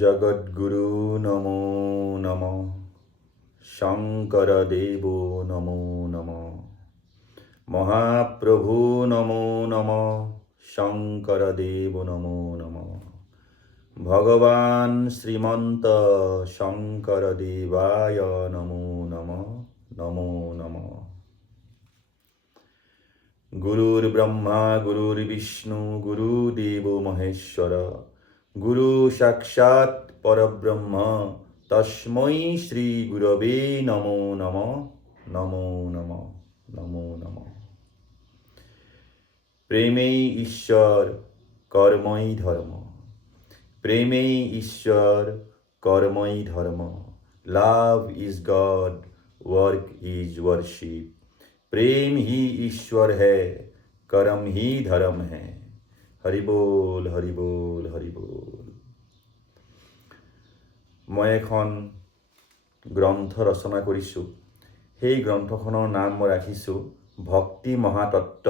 জগদ্গুরু নমো নমঃ, শঙ্করদেব নমো নমঃ, মহাপ্রভু নমো নমঃ, শঙ্করদেব নমো নমঃ, ভগবান শ্রীমন্ত শঙ্করদেবায় নমো নমঃ, নমো নমঃ। গুরুর ব্রহ্মা গুরুর্বিষ্ণু গুরুদেব মহেশ্বর, গুরু সাক্ষাৎ পরব্রহ্ম তস্मै শ্রী গুরবে নমো নমঃ, নমো নমঃ, নমো নমঃ। প্রেমেই ঈশ্বর কর্মই ধর্ম, প্রেমেই ঈশ্বর কর্মই ধর্ম। Love is God, work is worship. प्रेम ही ईश्वर है, कर्म ही धर्म है। हरि बोल हरि बोल हरि बोल। মই এখন গ্ৰন্থ ৰচনা কৰিছোঁ। সেই গ্ৰন্থখনৰ নাম মই ৰাখিছোঁ ভক্তি মহাতত্ত্ব।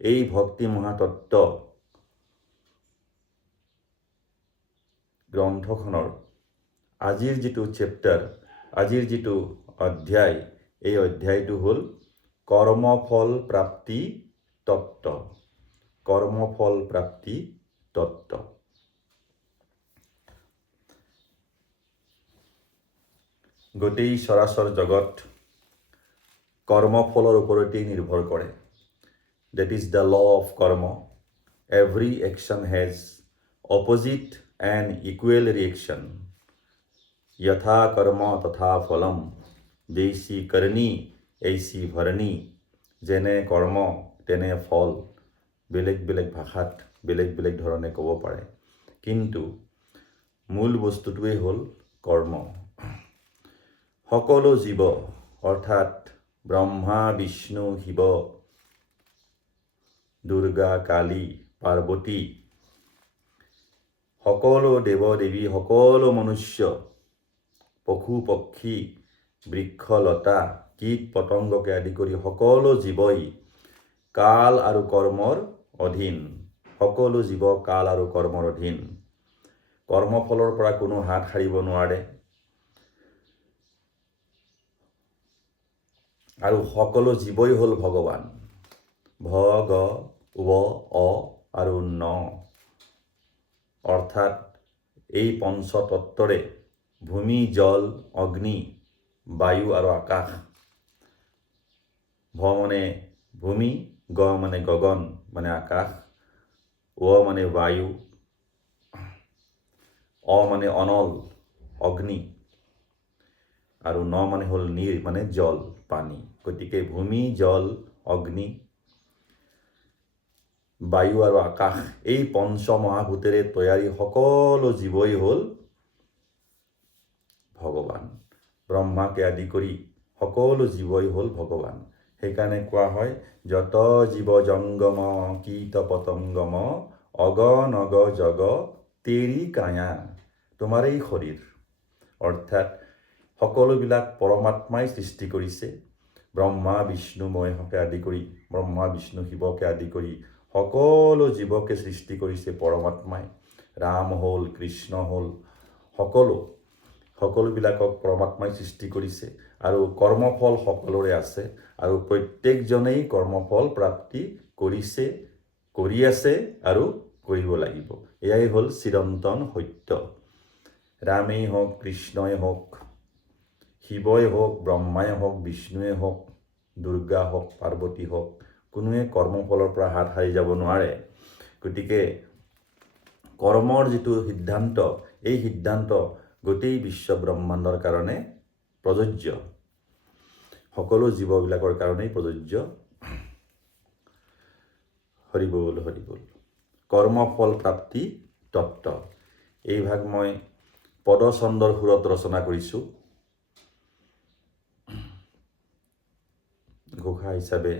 এই ভক্তি মহাতত্ত্ব গ্ৰন্থখনৰ আজিৰ যিটো চেপ্টাৰ, আজিৰ যিটো অধ্যায়, এই অধ্যায়টো হ'ল কৰ্মফল প্ৰাপ্তি তত্ত্ব। কৰ্মফল প্ৰাপ্তি তত্ত্ব। গোটেই চৰাচৰ জগত কৰ্মফলৰ ওপৰতেই নিৰ্ভৰ কৰে। That is the law of karma. Every action has opposite and equal reaction. यथा कर्म तथा फलम, जैसी करनी ऐसी भरनी। যেনে কৰ্ম তেনে ফল। বেলেগ বেলেগ ভাষাত বেলেগ বেলেগ ধৰণে ক'ব পাৰে, কিন্তু মূল বস্তুটোৱেই হ'ল কৰ্ম। সকলো জীৱ অৰ্থাৎ ব্ৰহ্মা বিষ্ণু শিৱ দুৰ্গা কালী পাৰ্বতী, সকলো দেৱ দেৱী, সকলো মনুষ্য, পশু পক্ষী, বৃক্ষ লতা, কীট পতংগকে আদি কৰি সকলো জীৱই কাল আৰু কৰ্মৰ অধীন। সকলো জীৱ কাল আৰু কৰ্মৰ অধীন। কৰ্মফলৰ পৰা কোনো হাত সাৰিব নোৱাৰে। আৰু সকলো জীৱই হ'ল ভগৱান। ভ গ ৱ অ আৰু ন, অৰ্থাৎ এই পঞ্চতত্বৰে ভূমি জল অগ্নি বায়ু আৰু আকাশ। ভ মানে ভূমি, গ মানে গগন মানে আকাশ, ৱ মানে বায়ু, অ মানে অনল অগ্নি, আৰু ন মানে হ'ল নীৰ মানে জল পানী। গতিকে ভূমি জল অগ্নি বায়ু আৰু আকাশ, এই পঞ্চ মহাভূতেৰে তৈয়াৰী সকলো জীৱই হ'ল ভগৱান। ব্ৰহ্মাকে আদি কৰি সকলো জীৱই হ'ল ভগৱান। সেইকাৰণে কোৱা হয় যত জীৱ জংগম কীট পতংগম অগনগ জগ তেৰি কায়া। তোমাৰ এই শৰীৰ, অৰ্থাৎ সকলোবিলাক পৰমাত্মাই সৃষ্টি কৰিছে। ব্ৰহ্মা বিষ্ণু মহেশকে আদি কৰি, ব্ৰহ্মা বিষ্ণু শিৱকে আদি কৰি সকলো জীৱকে সৃষ্টি কৰিছে পৰমাত্মাই। ৰাম হ'ল, কৃষ্ণ হ'ল, সকলোবিলাকক পৰমাত্মাই সৃষ্টি কৰিছে। আৰু কৰ্মফল সকলোৰে আছে, আৰু প্ৰত্যেকজনেই কৰ্মফল প্ৰাপ্তি কৰিছে, কৰি আছে আৰু কৰিব লাগিব। এয়াই হ'ল চিৰন্তন সত্য। ৰামেই হওক, কৃষ্ণই হওক, শিৱই হওক, ব্ৰহ্মাই হওক, বিষ্ণুৱে হওক, দুৰ্গা হওক, পাৰ্বতী হওক, কোনোৱে কৰ্মফলৰ পৰা হাত সাৰি যাব নোৱাৰে। গতিকে কৰ্মৰ যিটো সিদ্ধান্ত, এই সিদ্ধান্ত গোটেই বিশ্ব ব্ৰহ্মাণ্ডৰ কাৰণে প্ৰযোজ্য। সকলো জীৱবিলাকৰ কাৰণেই প্ৰযোজ্য। হৰি বল হৰি বল। কৰ্মফল প্ৰাপ্তি তত্ত্ব। এই ভাগ মই পদচন্দৰ সুৰত ৰচনা কৰিছোঁ। ঘোষা হিচাপে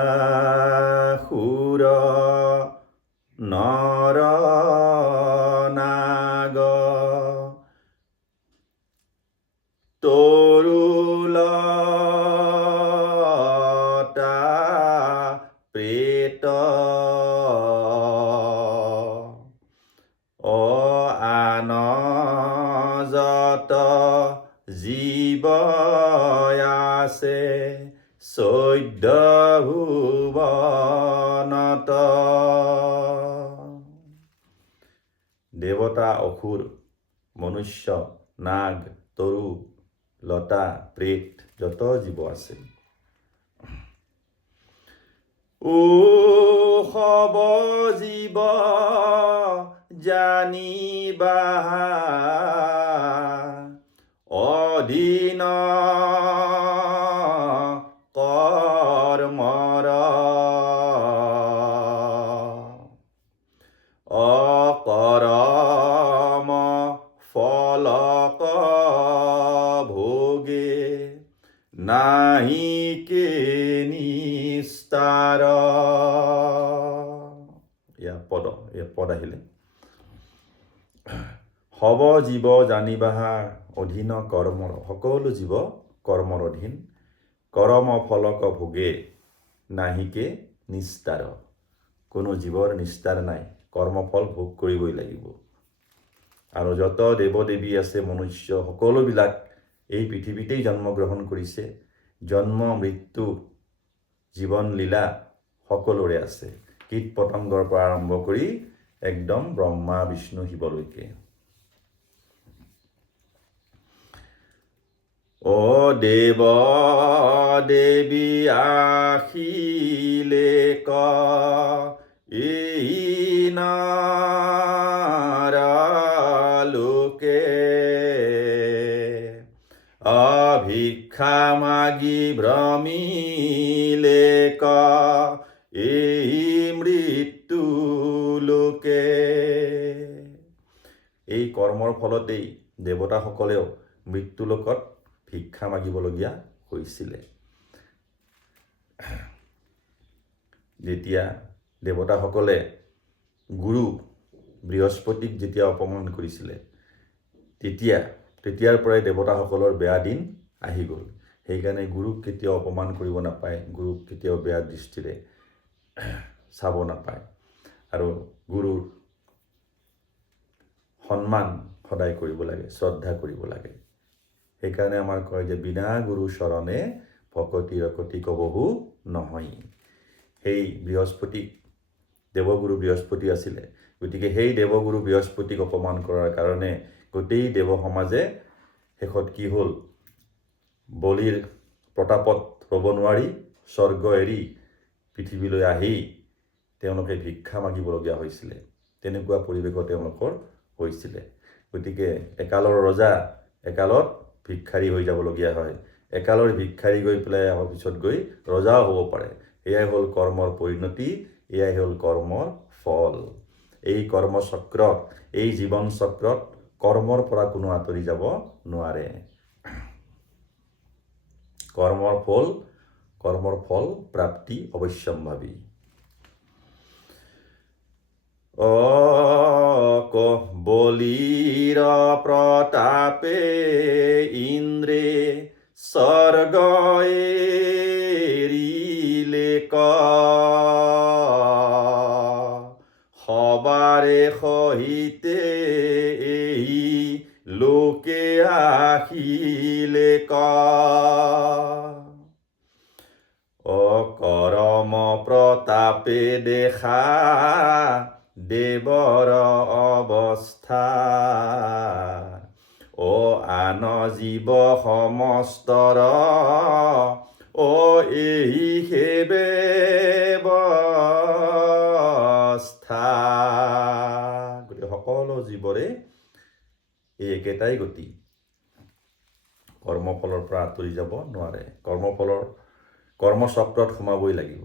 দেবাসুৰ নৰ নাগ তৰুলতা প্ৰেত আছে চৈধ্য ভুৱনত। দেৱতা, অসুৰ, মনুষ্য, নাগ, তৰু, লতা, প্ৰেত, যত জীৱ আছে, ও সব জীৱ জানিবাহা অধীন কৰ্মৰ অকৰম ফলক ভোগে নাহিকে নিস্তাৰ। এয়া পদ আহিলে। সব জীৱ জানিবাহা অধীন কৰ্মৰ, সকলো জীৱ কৰ্মৰ অধীন, কৰ্ম ফলক ভোগে নাহিকে নিস্তাৰ, কোনো জীৱৰ নিস্তাৰ নাই, কৰ্মফল ভোগ কৰিবই লাগিব। আৰু যত দেৱ দেৱী আছে, মনুষ্য সকলোবিলাক এই পৃথিৱীতেই জন্মগ্ৰহণ কৰিছে। জন্ম মৃত্যু জীৱন লীলা সকলোৰে আছে, কীট পতংগৰ পৰা আৰম্ভ কৰি একদম ব্ৰহ্মা বিষ্ণু শিৱলৈকে। অ দেৱ দেৱী আহিলে ক এই নাৰালোকে, ভিক্ষা মাগি ভ্ৰমিলে ক এই মৃত্যু লোকে। এই কৰ্মৰ ফলতেই দেৱতাসকলেও মৃত্যুলোকত ভিক্ষা মাগিবলগীয়া হৈছিলে। যেতিয়া দেৱতাসকলে গুৰু বৃহস্পতিক যেতিয়া অপমান কৰিছিলে, তেতিয়াৰ পৰাই দেৱতাসকলৰ বেয়া দিন আহি গ'ল। সেইকাৰণে গুৰুক কেতিয়াও অপমান কৰিব নাপায়, গুৰুক কেতিয়াও বেয়া দৃষ্টিৰে চাব নাপায়, আৰু গুৰুৰ সন্মান সদায় কৰিব লাগে, শ্ৰদ্ধা কৰিব লাগে। সেইকাৰণে আমাৰ কয় যে বিনা গুৰু চৰণে ভকতি ৰকতি কবহু নহয়। সেই বৃহস্পতিক, দেৱগুৰু বৃহস্পতি আছিলে, গতিকে সেই দেৱগুৰু বৃহস্পতিক অপমান কৰাৰ কাৰণে গোটেই দেৱ সমাজে শেষত কি হ'ল, বলিৰ প্ৰতাপত ৰ'ব নোৱাৰি স্বৰ্গ এৰি পৃথিৱীলৈ আহি তেওঁলোকে ভিক্ষা মাগিবলগীয়া হৈছিলে। তেনেকুৱা পৰিৱেশত তেওঁলোকৰ হৈছিলে। গতিকে একালৰ ৰজা একালত ভিক্ষাৰী হৈ যাবলগীয়া হয়। একালৰ ভিক্ষাৰী গৈ পেলাই পিছত গৈ ৰজাও হ'ব পাৰে। এয়াই হ'ল কৰ্মৰ পৰিণতি, এয়াই হ'ল কৰ্মৰ ফল। এই কৰ্মচক্ৰত, এই জীৱন চক্ৰত কৰ্মৰ পৰা কোনো আঁতৰি যাব নোৱাৰে। কৰ্মৰ ফল প্ৰাপ্তি অৱশ্যম্ভাৱী। বলিৰ প্ৰতাপে ইন্দ্ৰে স্বৰ্গ এৰিলে ক সবাৰে সহিতে এই লোকে আহিলে ক অকৰম প্ৰতাপে দেখা দেৱৰ অৱস্থা আন জীৱ সমস্তৰ এই হে ব্যৱস্থা। গতিকে সকলো জীৱৰে এই একেটাই গতি, কৰ্মফলৰ পৰা আঁতৰি যাব নোৱাৰে, কৰ্মচক্ৰত সোমাবই লাগিব।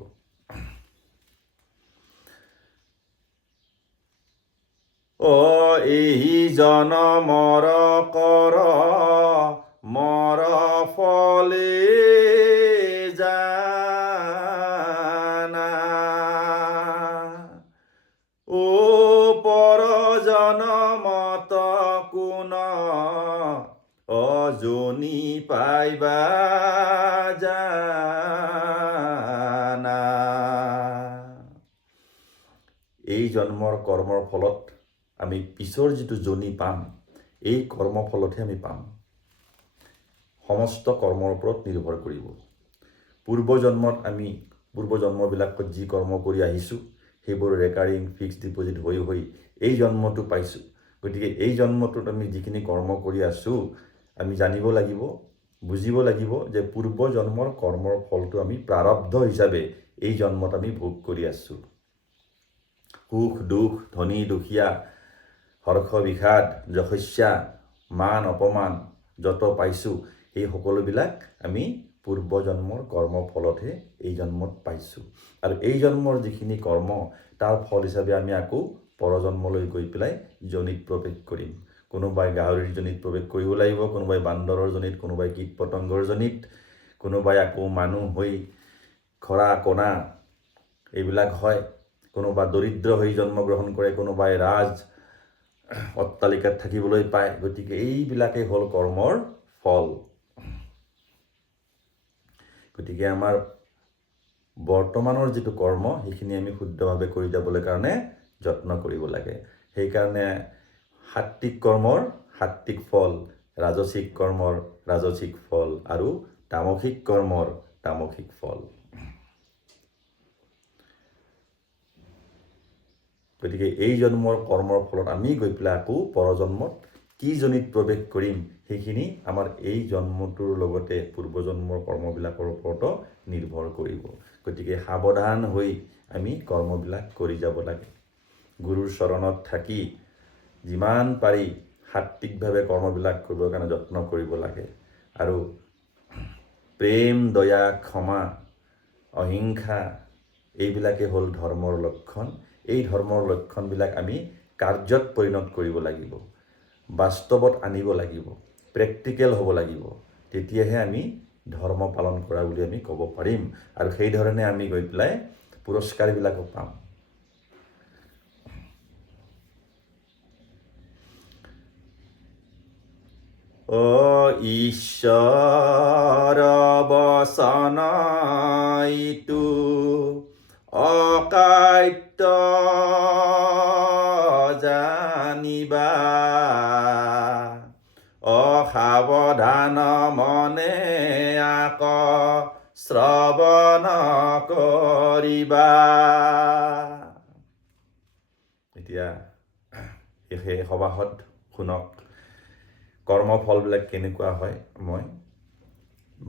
এই জনমৰ কৰ মৰ ফলে জানা, পৰ জনমত কোন অজনী পাইবা জানা। এই জন্মৰ কৰ্মৰ ফলত আমি পিছৰ যিটো জনি পাম, এই কৰ্মফলতহে আমি পাম। সমস্ত কৰ্মৰ ওপৰত নিৰ্ভৰ কৰিব। পূৰ্বজন্মত আমি পূৰ্বজন্মবিলাকত যি কৰ্ম কৰি আহিছোঁ সেইবোৰ ৰেকাৰিং ফিক্সড ডিপজিট হৈ এই জন্মটো পাইছোঁ। গতিকে এই জন্মটোত আমি যিখিনি কৰ্ম কৰি আছোঁ আমি জানিব লাগিব, বুজিব লাগিব যে পূৰ্বজন্মৰ কৰ্মৰ ফলটো আমি প্ৰাৰব্ধ হিচাপে এই জন্মত আমি ভোগ কৰি আছোঁ। সুখ দুখ, ধনী দুখীয়া, হৰ্ষ বিষাদ, যশস্যা, মান অপমান যত পাইছোঁ এই সকলোবিলাক আমি পূৰ্বজন্মৰ কৰ্মৰ ফলতহে এই জন্মত পাইছোঁ। আৰু এই জন্মৰ যিখিনি কৰ্ম তাৰ ফল হিচাপে আমি আকৌ পৰজন্মলৈ গৈ পেলাই জনিত প্ৰৱেশ কৰিম। কোনোবাই গাহৰিৰ জনিত প্ৰৱেশ কৰিব লাগিব, কোনোবাই বান্দৰৰ জনিত, কোনোবাই কীট পতংগৰ জনিত, কোনোবাই আকৌ মানুহ হৈ খৰা কণা এইবিলাক হয়, কোনোবা দৰিদ্ৰ হৈ জন্মগ্ৰহণ কৰে, কোনোবাই ৰাজ অট্টালিকাত থাকিবলৈ পায়। গতিকে এইবিলাকেই হ'ল কৰ্মৰ ফল। গতিকে আমাৰ বৰ্তমানৰ যিটো কৰ্ম সেইখিনি আমি শুদ্ধভাৱে কৰি যাবলৈ কাৰণে যত্ন কৰিব লাগে। সেইকাৰণে সাত্বিক কৰ্মৰ সাত্বিক ফল, ৰাজসিক কৰ্মৰ ৰাজসিক ফল আৰু তামসিক কৰ্মৰ তামসিক ফল। গতিকে এই জন্মৰ কৰ্মৰ ফলত আমি গৈ পেলাই আকৌ পৰজন্মত কি জনিত প্ৰৱেশ কৰিম সেইখিনি আমাৰ এই জন্মটোৰ লগতে পূৰ্বজন্মৰ কৰ্মবিলাকৰ ওপৰতো নিৰ্ভৰ কৰিব। গতিকে সাৱধান হৈ আমি কৰ্মবিলাক কৰি যাব লাগে। গুৰুৰ চৰণত থাকি যিমান পাৰি সাত্বিকভাৱে কৰ্মবিলাক কৰিবৰ কাৰণে যত্ন কৰিব লাগে। আৰু প্ৰেম, দয়া, ক্ষমা, অহিংসা এইবিলাকে হ'ল ধৰ্মৰ লক্ষণ। এই ধৰ্মৰ লক্ষণবিলাক আমি কাৰ্যত পৰিণত কৰিব লাগিব, বাস্তৱত আনিব লাগিব, প্ৰেক্টিকেল হ'ব লাগিব। তেতিয়াহে আমি ধৰ্ম পালন কৰা বুলি আমি ক'ব পাৰিম। আৰু সেইধৰণে আমি গৈ পেলাই পুৰস্কাৰবিলাকো পাম। ঈশ্বৰ বচন ইটো অকাট্য জানিবা, অসাৱধান মনে আক শ্ৰৱণ কৰিবা। এতিয়া সেই সবাহত শুনক কৰ্মফলবিলাক কেনেকুৱা হয় মই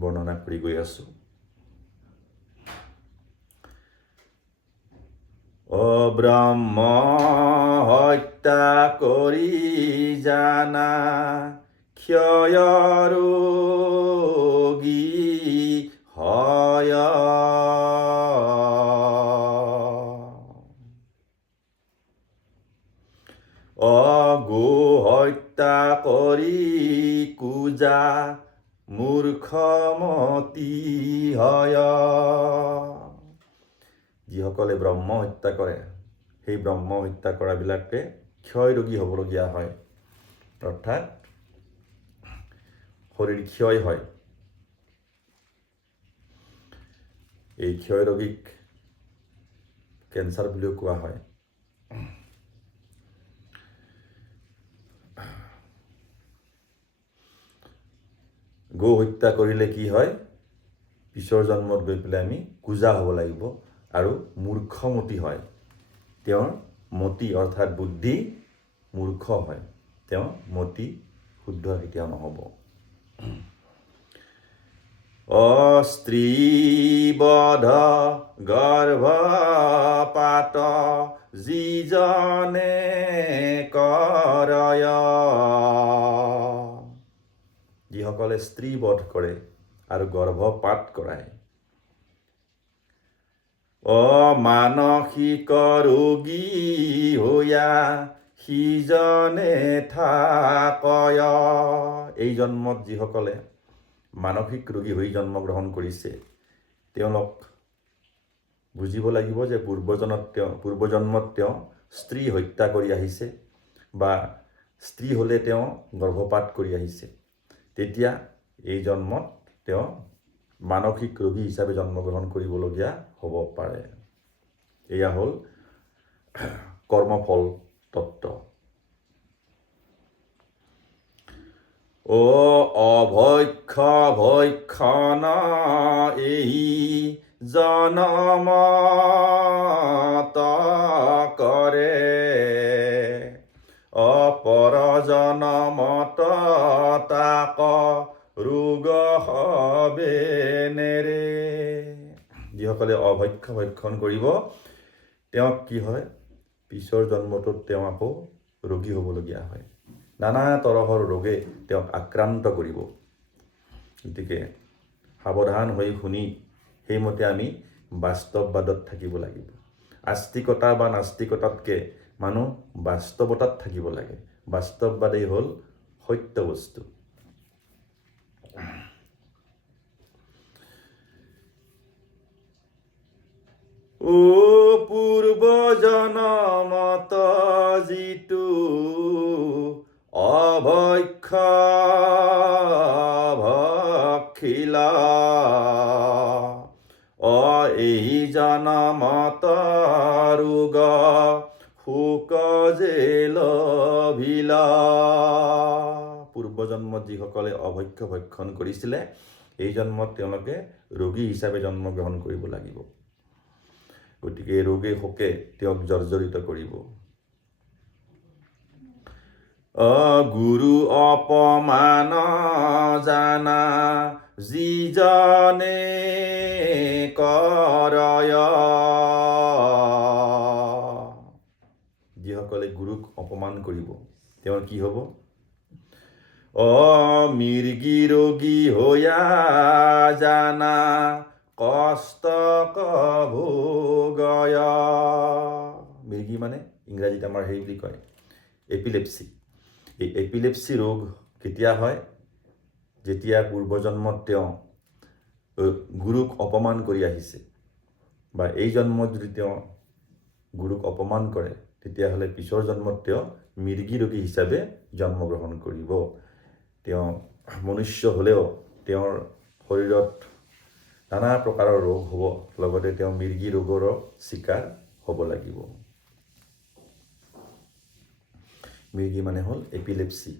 বৰ্ণনা কৰি গৈ আছোঁ। ব্ৰহ্ম হত্যা কৰি জানা ক্ষয় ৰোগী হয়, গো হত্যা কৰি কুজা মূৰ্খমতি হয়। যিসকলে ব্ৰহ্ম হত্যা কৰে সেই ব্ৰহ্ম হত্যা কৰাবিলাকে ক্ষয় ৰোগী হ'বলগীয়া হয়। অৰ্থাৎ শৰীৰ ক্ষয় হয়। এই ক্ষয় ৰোগীক কেঞ্চাৰ বুলিও কোৱা হয়। গো হত্যা কৰিলে কি হয়? পিছৰ জন্মত গৈ পেলাই আমি কুজা হ'ব লাগিব আৰু মূৰ্খমতি হয়। তেওঁৰ মতি অৰ্থাৎ বুদ্ধি মূৰ্খ হয়। তেওঁ মতি শুদ্ধ কেতিয়াও নহ'ব। স্ত্ৰী বধ গৰ্ভপাত যিজনে কৰয়, যিসকলে স্ত্ৰী বধ কৰে আৰু গৰ্ভপাত কৰায়, মানসিক ৰোগী হৈয়া সিজনে থাকয়। এই জন্মত যিসকলে মানসিক ৰোগী হৈ জন্মগ্ৰহণ কৰিছে তেওঁলোক বুজিব লাগিব যে পূৰ্বজন্মত তেওঁ স্ত্ৰী হত্যা কৰি আহিছে বা স্ত্ৰী হ'লে তেওঁ গৰ্ভপাত কৰি আহিছে। তেতিয়া এই জন্মত তেওঁ মানসিক ৰোগী হিচাপে জন্মগ্ৰহণ কৰিবলগীয়া হ'ব পাৰে। এয়া হ'ল কৰ্মফল তত্ত্ব। অভক্ষ ভক্ষণ এই জনমত কৰে, অপৰ জনমত তাক ৰোগ হবে নেৰে। যিসকলে অভক্ষ ভক্ষণ কৰিব তেওঁক কি হয়, পিছৰ জন্মটোত তেওঁ আকৌ ৰোগী হ'বলগীয়া হয়। নানা তৰহৰ ৰোগে তেওঁক আক্ৰান্ত কৰিব। গতিকে সাৱধান হৈ শুনি সেইমতে আমি বাস্তৱবাদত থাকিব লাগিব। আস্তিকতা বা নাস্তিকতাতকৈ মানুহ বাস্তৱতাত থাকিব লাগে। বাস্তৱবাদেই হ'ল সত্য বস্তু। ও পূৰ্ব জনমত যিটো অভক্ষ ভক্ষিলা, এই জনমত ৰোগ শোক যে লভিলা। পূৰ্বজন্মত যিসকলে অভক্ষ ভক্ষণ কৰিছিলে এই জন্মত তেওঁলোকে ৰোগী হিচাপে জন্মগ্ৰহণ কৰিব লাগিব। গতিকে ৰোগে শোকে তেওঁক জৰ্জৰিত কৰিব। গুৰু অপমান জানা যিজনে কৰয়, যিসকলে গুৰুক অপমান কৰিব তেওঁৰ কি হ'ব? মৃগী ৰোগী হৈয়া জানা কষ্ট ভোগয়। মৃগী মানে ইংৰাজীত আমাৰ হেৰি বুলি কয় এপিলেপচি। এই এপিলেপচি ৰোগ কেতিয়া হয়? যেতিয়া পূৰ্বজন্মত তেওঁ গুৰুক অপমান কৰি আহিছে, বা এই জন্মত যদি তেওঁ গুৰুক অপমান কৰে তেতিয়াহ'লে পিছৰ জন্মত তেওঁ মৃগী ৰোগী হিচাপে জন্মগ্ৰহণ কৰিব। তেওঁ মনুষ্য হ'লেও তেওঁৰ শৰীৰত নানা প্ৰকাৰৰ ৰোগ হ'ব, লগতে তেওঁ মৃগী ৰোগৰো চিকাৰ হ'ব লাগিব। মৃগী মানে হ'ল এপিলেপচি।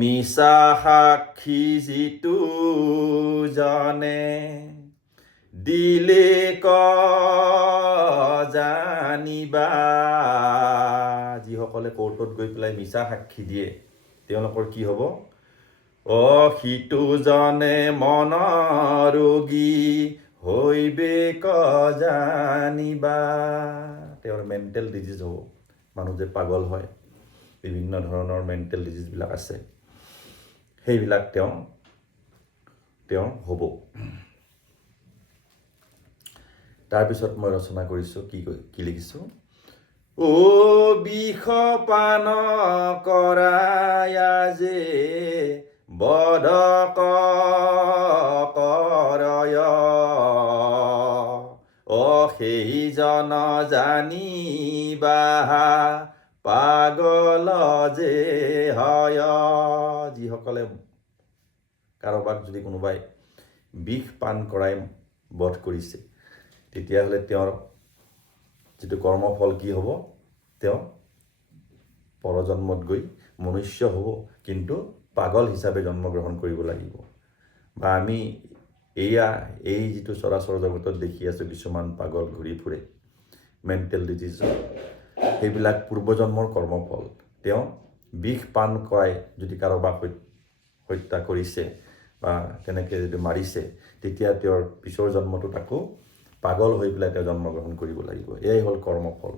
মিছা সাক্ষী যিটো জানে দিলে ক জানিবা। যিসকলে কোৰ্টত গৈ পেলাই মিছা সাক্ষী দিয়ে তেওঁলোকৰ কি হ'ব? সিটো জানে মন ৰোগী হৈবে ক জানিবা। তেওঁৰ মেণ্টেল ডিজিজ হ'ব। মানুহ যে পাগল হয়, বিভিন্ন ধৰণৰ মেণ্টেল ডিজিজবিলাক আছে, সেইবিলাক তেওঁ হ'ব। তাৰপিছত মই ৰচনা কৰিছোঁ, কি লিখিছোঁ? বিষ পান কৰায়া যে বধ কৰয়, সেই জন জানিবা পাগল যে হয়। যিসকলে কাৰোবাক যদি কোনোবাই বিষ পান কৰাই বধ কৰিছে তেতিয়াহ'লে তেওঁৰ যিটো কৰ্মফল কি হ'ব? তেওঁ পৰজন্মত গৈ মনুষ্য হ'ব, কিন্তু পাগল হিচাপে জন্মগ্ৰহণ কৰিব লাগিব। বা আমি এই যিটো চৰাচৰ জগতত দেখি আছোঁ কিছুমান পাগল ঘূৰি ফুৰে মেণ্টেল ডিজিজ, সেইবিলাক পূৰ্বজন্মৰ কৰ্মফল। তেওঁ বিষ পান কৰাই যদি কাৰোবাক হত্যা কৰিছে বা তেনেকৈ যদি মাৰিছে তেতিয়া তেওঁৰ পিছৰ জন্মটোত আকৌ পাগল হৈ পেলাই তেওঁ জন্মগ্ৰহণ কৰিব লাগিব। এয়াই হ'ল কৰ্মফল।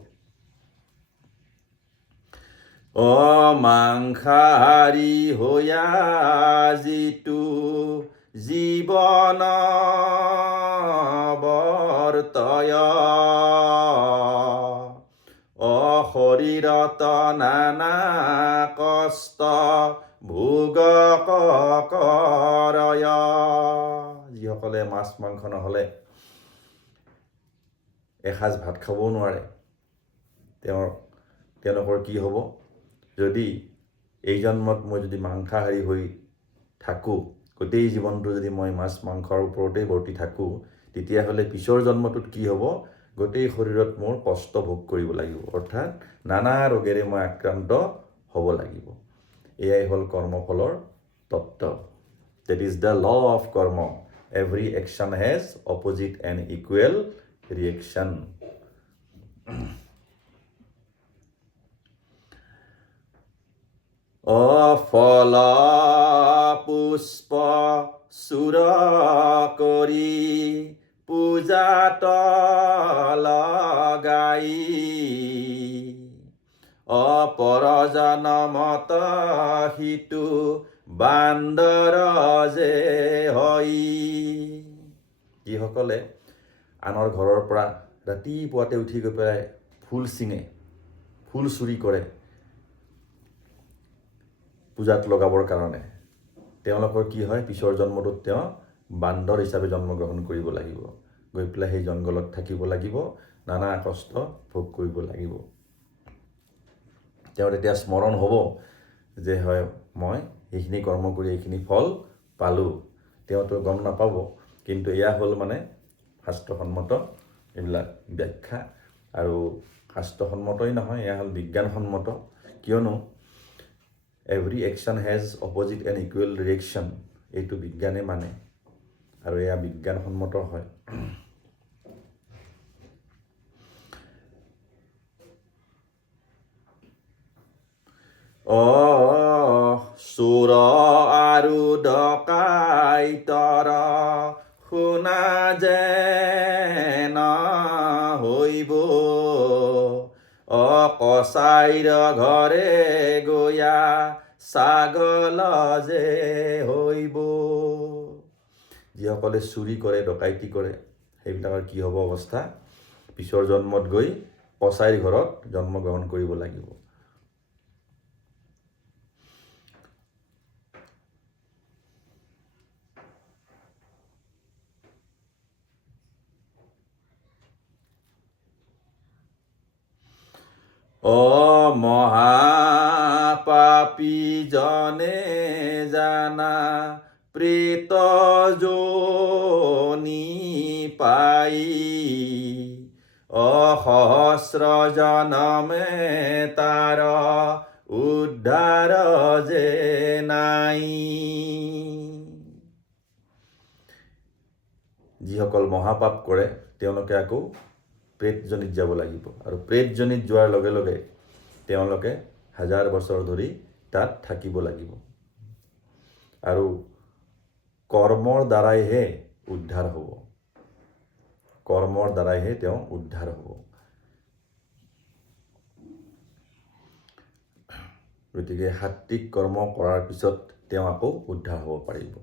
মাংসাহাৰী হৈয়া যিটো জীৱন বৰ্তয়, শৰীৰত নানা কষ্ট ভোগ কৰয়। যিসকলে মাছ মাংস নহ'লে এসাঁজ ভাত খাবও নোৱাৰে, তেওঁলোকৰ কি হ'ব? যদি এই জন্মত মই যদি মাংসাহাৰী হৈ থাকোঁ, গোটেই জীৱনটো যদি মই মাছ মাংসৰ ওপৰতেই বৰ্তি থাকোঁ, তেতিয়াহ'লে পিছৰ জন্মটোত কি হ'ব? গোটেই শৰীৰত মোৰ কষ্ট ভোগ কৰিব লাগিব, অৰ্থাৎ নানা ৰোগেৰে মই আক্ৰান্ত হ'ব লাগিব। এয়াই হ'ল কৰ্মফলৰ তত্ত্ব। That is the law of karma. Every action has opposite and equal reaction. অফলা পুষ্প সুৰ কৰি পূজাত লগাই অপৰজনমত সিটো বান্দৰ যে হৈ। যিসকলে আনৰ ঘৰৰ পৰা ৰাতিপুৱাতে উঠি গৈ পেলাই ফুল ছিঙে, ফুল চুৰি কৰে পূজাত লগাবৰ কাৰণে, তেওঁলোকৰ কি হয়, পিছৰ জন্মটোত তেওঁ বান্দৰ হিচাপে জন্মগ্ৰহণ কৰিব লাগিব। গৈ পেলাই সেই জংঘলত থাকিব লাগিব, নানা কষ্ট ভোগ কৰিব লাগিব। তেওঁৰ তেতিয়া স্মৰণ হ'ব যে হয় মই এইখিনি কৰ্ম কৰি এইখিনি ফল পালোঁ। তেওঁতো গম নাপাব, কিন্তু এয়া হ'ল মানে শাস্ত্ৰসন্মত এইবিলাক ব্যাখ্যা। আৰু শাস্ত্ৰসন্মতই নহয়, এয়া হ'ল বিজ্ঞানসন্মত। কিয়নো every action has opposite and equal reaction, এইটো বিজ্ঞানে মানে, আৰু এয়া বিজ্ঞানসন্মত হয়। চোৰ আৰু ডকাইতৰ শুনা যেন হৈব, কছাইৰ ঘৰে গয়া ছাগল যে হৈব। যিসকলে চুৰি কৰে, ডকাইতি কৰে, সেইবিলাকৰ কি হ'ব অৱস্থা, পিছৰ জন্মত গৈ কছাইৰ ঘৰত জন্মগ্ৰহণ কৰিব লাগিব। মহাপাপী জনে জানা প্ৰেত যোনি পাই, সহস্ৰ জনমে তাৰ উদ্ধাৰ যে নাই। যিসকল মহাপাপ কৰে তেওঁলোকে আকৌ প্ৰেতজনিত যাব লাগিব, আৰু প্ৰেতজনিত যোৱাৰ লগে লগে তেওঁলোকে 1000 বছৰ ধৰি তাত থাকিব লাগিব। আৰু কৰ্মৰ দ্বাৰাইহে উদ্ধাৰ হ'ব, কৰ্মৰ দ্বাৰাইহে তেওঁ উদ্ধাৰ হ'ব। গতিকে সাত্বিক কৰ্ম কৰাৰ পিছত তেওঁ আকৌ উদ্ধাৰ হ'ব পাৰিব।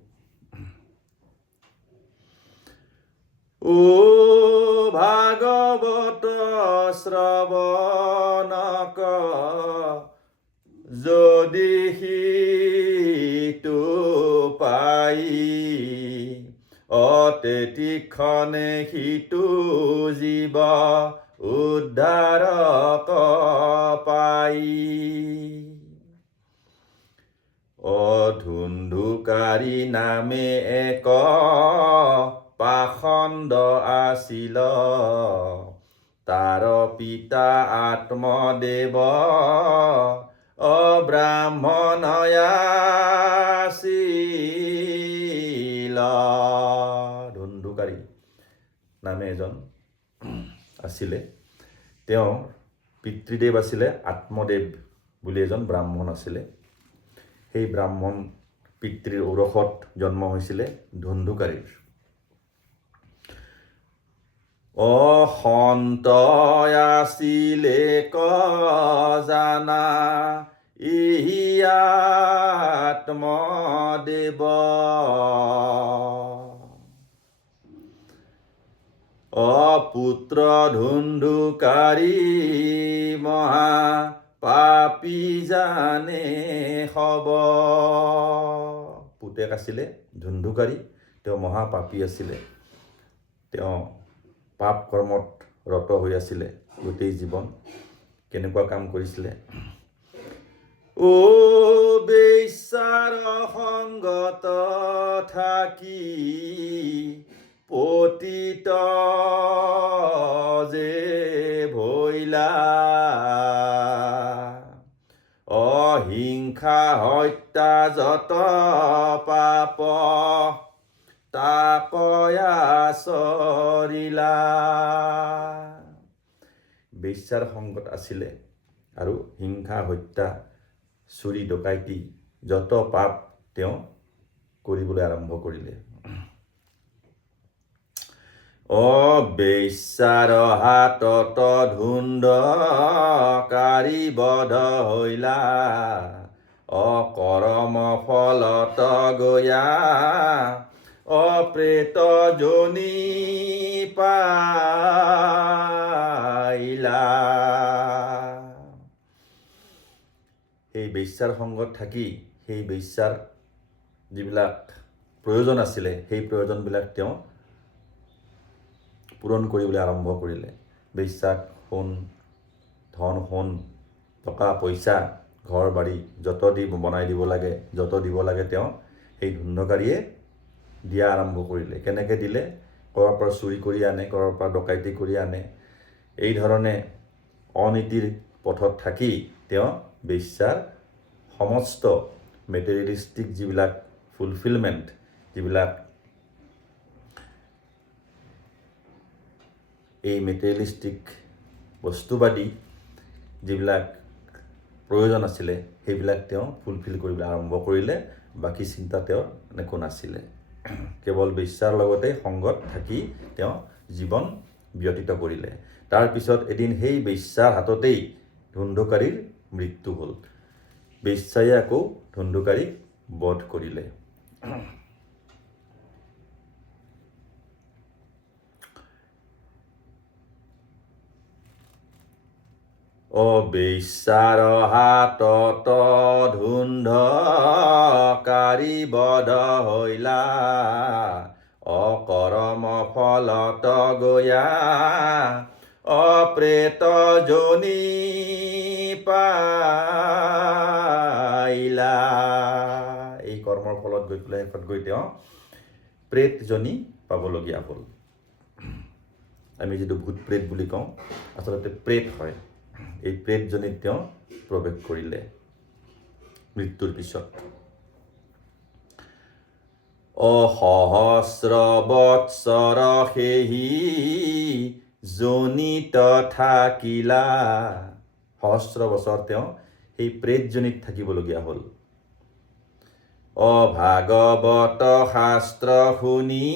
ভাগৱত শ্ৰৱণক যদি সিটো পাই, তেতিক্ষণে সিটো জীৱ উদ্ধাৰক পাই। ধুন্ধুকাৰী নামে এক পাখণ্ড আছিল, তাৰ পিতা আত্মদেৱ ব্ৰাহ্মণ আছিল। ধুন্ধুকাৰী নামে এজন আছিলে, তেওঁৰ পিতৃদেৱ আছিলে আত্মদেৱ বুলি এজন ব্ৰাহ্মণ আছিলে। সেই ব্ৰাহ্মণ পিতৃৰ ঔৰসত জন্ম হৈছিলে ধুন্ধুকাৰীৰ। সন্ত আছিলে জানা ইহি আত্মদেৱ, পুত্ৰ ধুন্ধুকাৰী মহা পাপী জানে হব। পুতেক আছিলে ধুন্ধুকাৰী, তেওঁ মহাপাপী আছিলে। তেওঁ পাপ কৰ্মত ৰত হৈ আছিলে গোটেই জীৱন। কেনেকুৱা কাম কৰিছিলে? বেশ্যাৰ সংগত থাকি পতিত যে ভৈলা, অহিংস হিংসা হত্যা যত পাপ তাকয়া চৰিলা। বেশ্যাৰ সংগত আছিলে আৰু হিংসা হত্যা চুৰি ডকাইতি যত পাপ তেওঁ কৰিবলৈ আৰম্ভ কৰিলে। বেশ্যাৰ হাতত ধুন্দকাৰী বধ হৈলা, অকৰ্ম ফলত গয়া অপ্ৰেত জনি পাইলা। সেই বেশ্যাৰ সংগত থাকি সেই বেশ্যাৰ যিবিলাক প্ৰয়োজন আছিলে সেই প্ৰয়োজনবিলাক তেওঁ পূৰণ কৰিবলৈ আৰম্ভ কৰিলে। বেশ্যাক সোণ ধন সোণ টকা পইচা ঘৰ বাৰী যত বনাই দিব লাগে, যত দিব লাগে তেওঁ সেই ধুন্দকাৰীয়ে দিয়া আৰম্ভ কৰিলে। কেনেকৈ দিলে? ক'ৰবাৰ পৰা চুৰি কৰি আনে, ক'ৰবাৰ পৰা ডকাইতি কৰি আনে। এই ধৰণে অনীতিৰ পথত থাকি তেওঁ বেশ্যাৰ সমস্ত মেটেৰিয়েলিষ্টিক যিবিলাক ফুলফিলমেণ্ট, যিবিলাক এই মেটেৰিয়েলিষ্টিক বস্তুবাদী যিবিলাক প্ৰয়োজন আছিলে সেইবিলাক তেওঁ ফুলফিল কৰিবলৈ আৰম্ভ কৰিলে। বাকী চিন্তা তেওঁৰ একো নাছিলে। কেৱল বেশ্যাৰ লগতে সংগত থাকি তেওঁ জীৱন ব্যতীত কৰিলে। তাৰপিছত এদিন সেই বেশ্যাৰ হাততেই ধুন্দকাৰীৰ মৃত্যু হ'ল। বেশ্যায়ে আকৌ ধুন্দকাৰীক বধ কৰিলে। বেশ্যাৰ হাতত ধুন্দকাৰী বধ হৈলা, অকৰ্ম ফলত গয়া অপ্ৰেত জনি পাইলা। এই কৰ্মৰ ফলত গৈ পেলাই শেষত গৈ তেওঁ প্ৰেতজনী পাবলগীয়া হ'ল। আমি যিটো ভূত প্ৰেত বুলি কওঁ আচলতে প্ৰেত হয়। এই প্ৰেতজনীত তেওঁ প্ৰৱেশ কৰিলে মৃত্যুৰ পিছত। সহস্ৰ বৎসৰ সেহি জনিত থাকিলা। সহস্ৰ বছৰ তেওঁ সেই প্ৰেতজনীত থাকিবলগীয়া হ'ল। ভাগৱত শাস্ত্ৰ শুনি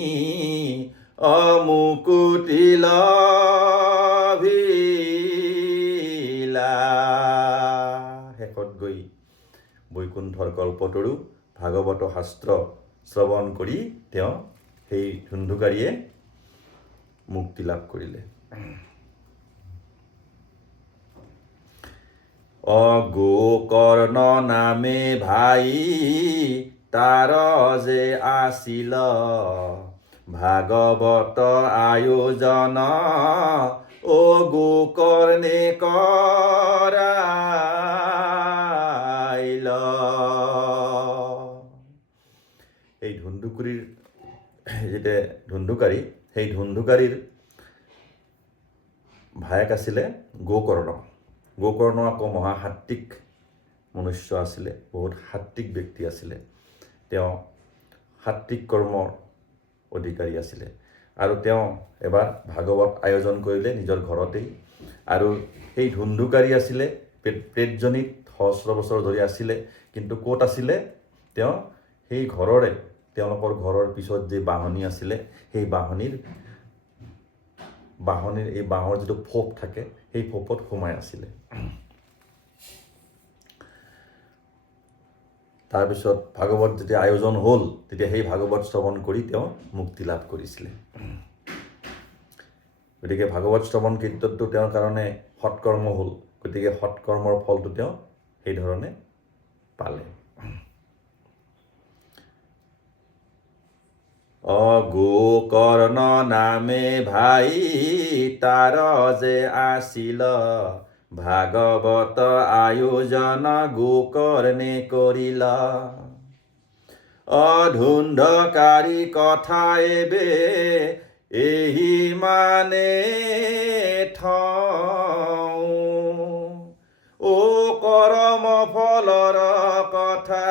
মুকুতি লভিলা। শেষত গৈ বৈকুণ্ঠৰ কল্পতৰু ভাগৱত শাস্ত্ৰ শ্ৰৱণ কৰি তেওঁ সেই ধুন্দুকাৰীয়ে মুক্তি লাভ কৰিলে। গোকৰ্ণ নামে ভাই তাৰ যে আছিল, ভাগৱত আয়োজন গোকৰ্ণে কৰাইল। এই ধুন্দুকাৰীৰ যেতিয়া ধুন্দুকাৰী, সেই ধুন্দুকাৰীৰ ভায়েক আছিলে গোকৰ্ণ। গোকৰ্ণ আকৌ মহাসাত্বিক মনুষ্য আছিলে, বহুত সাত্বিক ব্যক্তি আছিলে। তেওঁ সাত্বিক কৰ্মৰ অধিকাৰী আছিলে আৰু তেওঁ এবাৰ ভাগৱত আয়োজন কৰিলে নিজৰ ঘৰতেই। আৰু সেই ধুন্দুকাৰী আছিলে প্ৰেতজনীত সহস্ৰ বছৰ ধৰি আছিলে, কিন্তু ক'ত আছিলে? তেওঁ সেই ঘৰৰে, তেওঁলোকৰ ঘৰৰ পিছত যে বাহনি আছিলে সেই বাহনিৰ এই বাঁহৰ যিটো ফোপ থাকে সেই ফোপত সোমাই আছিলে। তাৰপিছত ভাগৱত যেতিয়া আয়োজন হ'ল তেতিয়া সেই ভাগৱত শ্ৰৱণ কৰি তেওঁ মুক্তি লাভ কৰিছিলে। গতিকে ভাগৱত শ্ৰৱণ কীৰ্তনটো তেওঁৰ কাৰণে সৎকৰ্ম হ'ল। গতিকে সৎকৰ্মৰ ফলটো তেওঁ সেইধৰণে পালে। গোকৰ্ণ নামে ভাই তাৰ যে আছিল, ভাগৱত আয়োজন গোকৰ্ণে কৰিল। ধুন্দকাৰী কথা এবে এহি মানে থওঁ, কৰ্ম ফলৰ কথা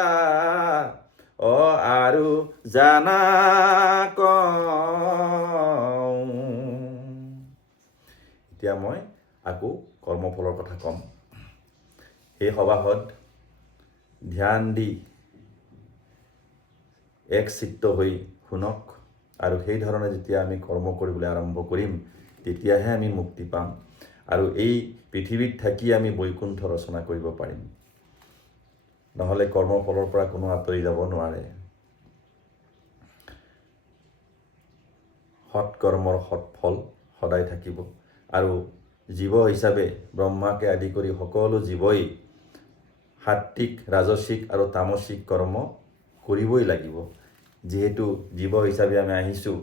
আৰু জানা কওঁ। এতিয়া মই আকৌ কৰ্মফলৰ কথা ক'ম। সেই সবাহত ধ্যান দি একচিত্ত হৈ শুনক, আৰু সেই ধৰণে যেতিয়া আমি কৰ্ম কৰিবলৈ আৰম্ভ কৰিম তেতিয়াহে আমি মুক্তি পাম, আৰু এই পৃথিৱীত থাকি আমি বৈকুণ্ঠ ৰচনা কৰিব পাৰিম। নহ'লে কৰ্মফলৰ পৰা কোনো আঁতৰি যাব নোৱাৰে। সৎকৰ্মৰ সৎফল সদায় থাকিব, আৰু জীৱ হিচাপে ব্ৰহ্মাকে আদি কৰি সকলো জীৱই সাত্বিক, ৰাজসিক আৰু তামসিক কৰ্ম কৰিবই লাগিব। যিহেতু জীৱ হিচাপে আমি আহিছোঁ,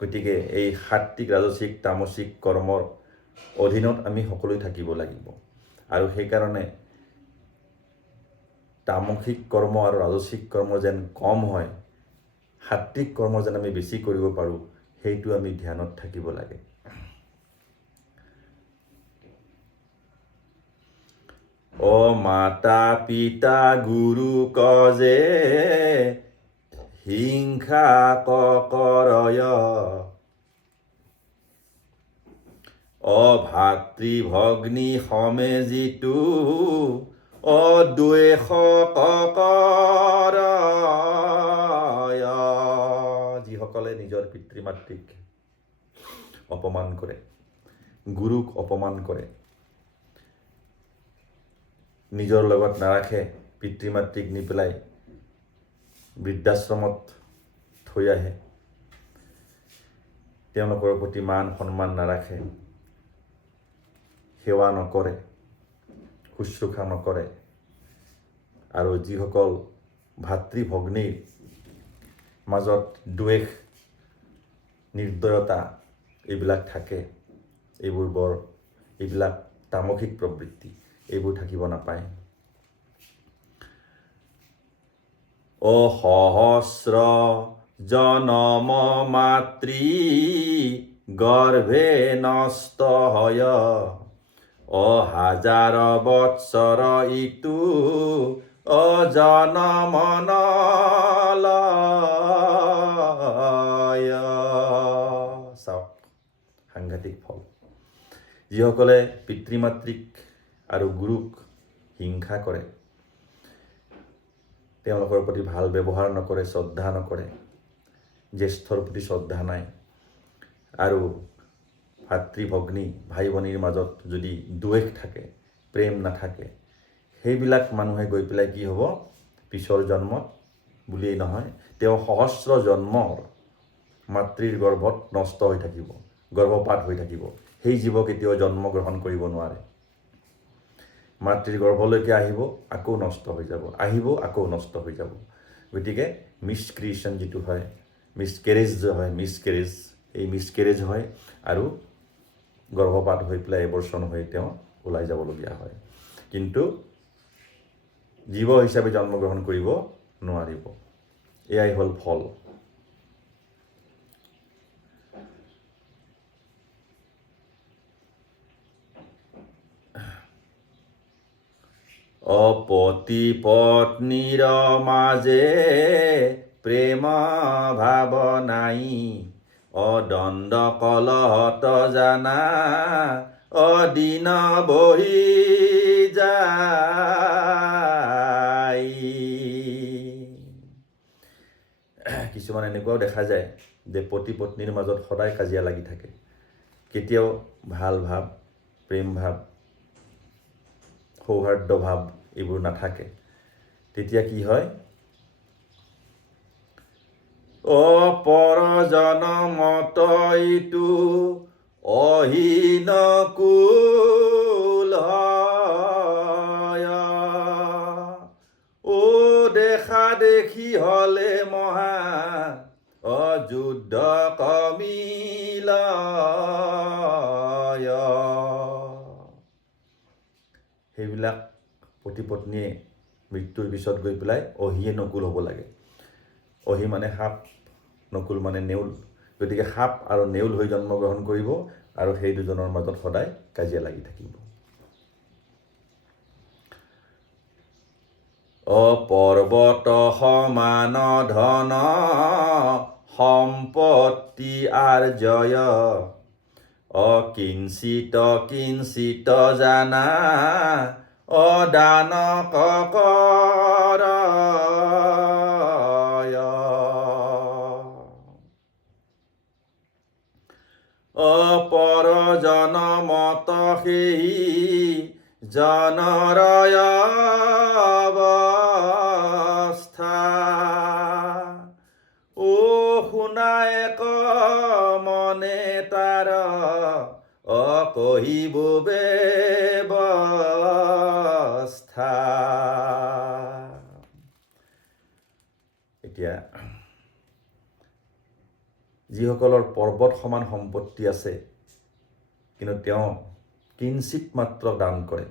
গতিকে এই সাত্বিক, ৰাজসিক, তামসিক কৰ্মৰ অধীনত আমি সকলোৱে থাকিব লাগিব। আৰু সেইকাৰণে তামসিক কৰ্ম আৰু ৰাজসিক কৰ্ম যেন কম হয়, সাত্বিক কৰ্ম যেন আমি বেছি কৰিব পাৰোঁ, সেইটো আমি ধ্যানত থাকিব লাগে। মাতা পিতা গুৰু কজে হিংসা কৰয়, ভাতৃ ভগ্নী সমে যিটো দ্বেষ কৰয়। যিসকলে নিজৰ পিতৃ মাতৃক অপমান কৰে, গুৰুক অপমান কৰে, নিজৰ লগত নাৰাখে, পিতৃ মাতৃক নি পেলাই বৃদ্ধাশ্ৰমত থৈ আহে, তেওঁলোকৰ প্ৰতি মান সন্মান নাৰাখে, সেৱা নকৰে, শুশ্ৰূষা নকৰে, আৰু যিসকল ভাতৃ ভগ্নীৰ মাজত দ্বেষ, নিৰ্দয়তা এইবিলাক থাকে, এইবিলাক তামসিক প্ৰবৃত্তি, এইবোৰ থাকিব নাপায়। সহস্ৰ জনম মাতৃ গৰ্ভে নষ্ট হয়, হাজাৰ বৎসৰ ইটো জনম নলয়। চাওক, সাংঘাতিক ফল। যিসকলে পিতৃ মাতৃক আৰু গুৰুক হিংসা কৰে, তেওঁলোকৰ প্ৰতি ভাল ব্যৱহাৰ নকৰে, শ্ৰদ্ধা নকৰে, জ্যেষ্ঠৰ প্ৰতি শ্ৰদ্ধা নাই, আৰু ভাতৃ ভগ্নী ভাই ভনীৰ মাজত যদি দ্বেষ থাকে, প্ৰেম নাথাকে, সেইবিলাক মানুহে গৈ পেলাই কি হ'ব, পিছৰ জন্মত বুলিয়েই নহয়, তেওঁ সহস্ৰ জন্মৰ মাতৃৰ গৰ্ভত নষ্ট হৈ থাকিব, গৰ্ভপাত হৈ থাকিব। সেই জীৱ কেতিয়াও জন্মগ্ৰহণ কৰিব নোৱাৰে। মাতৃৰ গৰ্ভলৈকে আহিব, আকৌ নষ্ট হৈ যাব, আহিব, আকৌ নষ্ট হৈ যাব। গতিকে মিছক্ৰিয়েশ্যন যিটো হয়, মিছকেৰেজ এই মিছকেৰেজ হয়, আৰু গৰ্ভপাত হৈ পেলাই এবৰ্ষণ হৈ তেওঁ ওলাই যাবলগীয়া হয়। কিন্তু জীৱ হিচাপে জন্মগ্ৰহণ কৰিব নোৱাৰিব। এয়াই হ'ল ফল। পতি পত্নীৰ মাজে প্ৰেম ভাৱ নাই, দ্বন্দ্ব কলহত জানা দিন বহি যায়। কিছুমান এনেকুৱাও দেখা যায় যে পতি পত্নীৰ মাজত সদায় কাজিয়া লাগি থাকে, কেতিয়াও ভাল ভাৱ, প্ৰেম ভাৱ, সৌহাৰ্দ্য ভাৱ এইবোৰ নাথাকে। তেতিয়া কি হয়, পৰ জনমত ইটো অহীন কুল হয়, দেখা দেখি হলে মহা যুদ্ধ কমিল। সেইবিলাক পতি পত্নীয়ে মৃত্যুৰ পিছত গৈ পেলাই অহিয়ে নকুল হ'ব লাগে। অহি মানে সাপ, নকুল মানে নেউল। গতিকে সাপ আৰু নেউল হৈ জন্মগ্ৰহণ কৰিব, আৰু সেই দুজনৰ মাজত সদায় কাজিয়া লাগি থাকিব। পৰ্বত সমান ধন সম্পত্তি আৰ্জয় কিঞ্চিত কিঞ্চিত জানা দান কৰয় পৰজন মত সেই জনৰয় অৱস্থা শুনাই মনে তাৰ কহিব ব্যৱস্থা। এতিয়া যিসকলৰ পৰ্বত সমান সম্পত্তি আছে কিন্তু তেওঁ কিঞ্চিত মাত্ৰ দান কৰে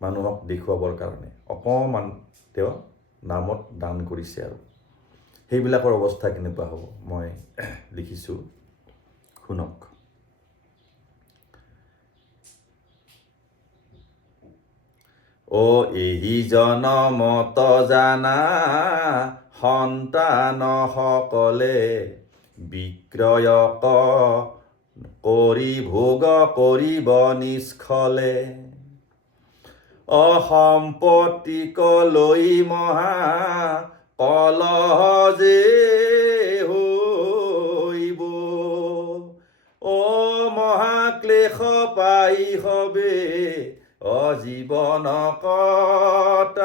মানুহক দেখুৱাবৰ কাৰণে, অকণমান তেওঁ নামত দান কৰিছে আৰু সেইবিলাকৰ অৱস্থা কেনেকুৱা হ'ব মই লিখিছোঁ, শুনক। এইজন মত জানা সন্তান সকলে বিক্ৰয়ক কৰি ভোগ কৰিব নিষ্ফলে সম্পত্তিক লৈ মহা কলহ যে হৈব মহাক্লেশ পাই হবে জীৱন কটাইব।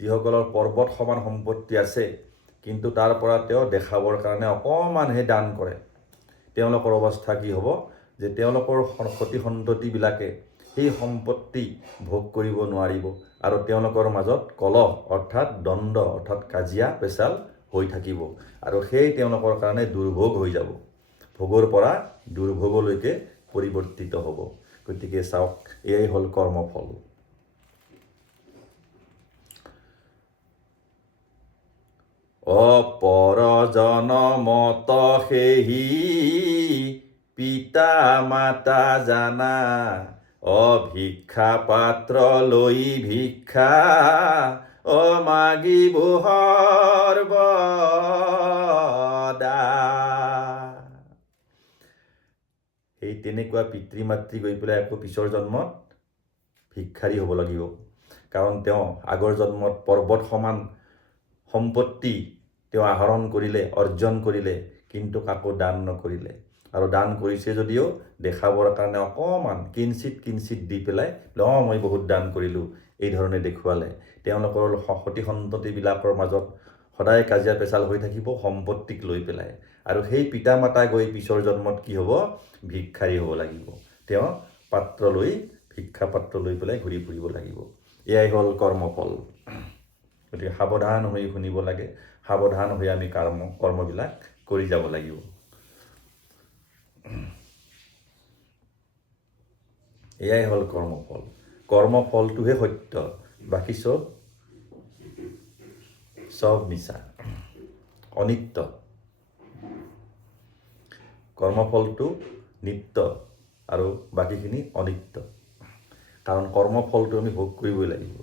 যিসকলৰ পৰ্বত সমান সম্পত্তি আছে কিন্তু তাৰ পৰা তেওঁ দেখাবৰ কাৰণে অকণমানহে দান কৰে, তেওঁলোকৰ অৱস্থা কি হ'ব যে তেওঁলোকৰ সতি সন্ততিবিলাকে সেই সম্পত্তি ভোগ কৰিব নোৱাৰিব আৰু তেওঁলোকৰ মাজত কলহ অৰ্থাৎ দ্বন্দ্ব অৰ্থাৎ কাজিয়া পেচাল হৈ থাকিব আৰু সেই তেওঁলোকৰ কাৰণে দুৰ্ভোগ হৈ যাব, ভোগৰ পৰা দুৰ্ভোগলৈকে পৰিৱৰ্তিত হ'ব। গতিকে চাওক, এয়াই হ'ল কৰ্মফল। পৰজন মত সেই পিতা মাতা জানা ভিক্ষা পাত্ৰ লৈ ভিক্ষা মাগিব সৰ্বদা। সেই তেনেকুৱা পিতৃ মাতৃ গৈ পেলাই আকৌ পিছৰ জন্মত ভিক্ষাৰী হ'ব লাগিব, কাৰণ তেওঁ আগৰ জন্মত পৰ্বত সমান সম্পত্তি তেওঁ আহৰণ কৰিলে, অৰ্জন কৰিলে, কিন্তু কাকো দান নকৰিলে আৰু দান কৰিছে যদিও দেখাবৰ কাৰণে অকণমান কিঞ্চিত কিঞ্চিত দি পেলাই মই বহুত দান কৰিলোঁ এই ধৰণে দেখুৱালে। তেওঁলোকৰ সতি সন্ততিবিলাকৰ মাজত সদায় কাজিয়া পেচাল হৈ থাকিব সম্পত্তিক লৈ পেলাই আৰু সেই পিতা মাতা গৈ পিছৰ জন্মত কি হ'ব, ভিক্ষাৰী হ'ব লাগিব। তেওঁ পাত্ৰ লৈ ভিক্ষা পাত্ৰ লৈ পেলাই ঘূৰি ফুৰিব লাগিব। এয়াই হ'ল কৰ্মফল। গতিকে সাৱধান হৈ শুনিব লাগে, সাৱধান হৈ আমি কৰ্মবিলাক কৰি যাব লাগিব। এয়াই হ'ল কৰ্মফল। কৰ্মফলটোহে সত্য, বাকী চব মিছা, অনিত্য। কৰ্মফলটো নিত্য আৰু বাকীখিনি অনিত্য, কাৰণ কৰ্মফলটো আমি ভোগ কৰিবই লাগিব।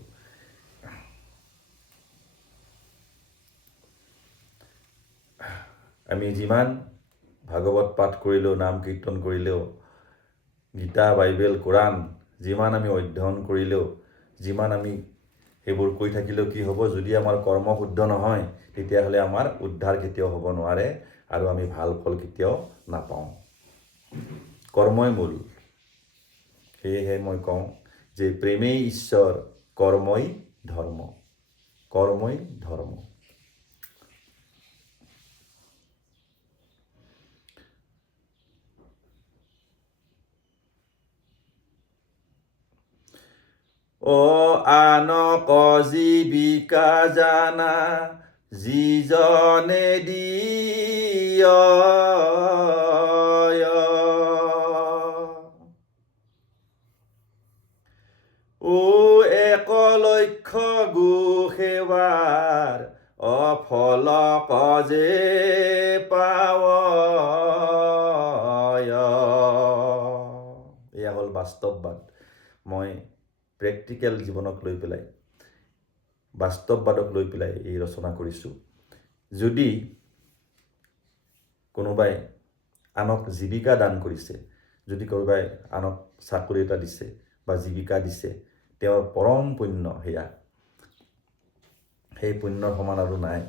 আমি যিমান ভাগৱত পাঠ কৰিলেও, নাম কীৰ্তন কৰিলেও, গীতা বাইবেল কোৰাণ যিমান আমি অধ্যয়ন কৰিলেও, যিমান আমি সেইবোৰ কৈ থাকিলেও কি হ'ব, যদি আমাৰ কৰ্ম শুদ্ধ নহয় তেতিয়াহ'লে আমাৰ উদ্ধাৰ কেতিয়াও হ'ব নোৱাৰে আৰু আমি ভাল ফল কেতিয়াও নাপাওঁ। কৰ্মই মূল। সেয়েহে মই কওঁ যে প্ৰেমেই ঈশ্বৰ, কৰ্মই ধৰ্ম। কৰ্মই ধৰ্ম। আনক জীৱিকা জানা যিজনে দিয় এক লক্ষ্য গো সেৱাৰ অফল কজে পাৱ। এয়া হ'ল বাস্তৱবাদ মই প্ৰেক্টিকেল জীৱনক লৈ পেলাই বাস্তৱবাদক লৈ পেলাই এই ৰচনা কৰিছোঁ যদি কোনোবাই আনক জীৱিকা দান কৰিছে যদি কোনোবাই আনক চাকৰি এটা দিছে বা জীৱিকা দিছে তেওঁৰ পৰম পুণ্য সেয়া সেই পুণ্যৰ সমান আৰু নাই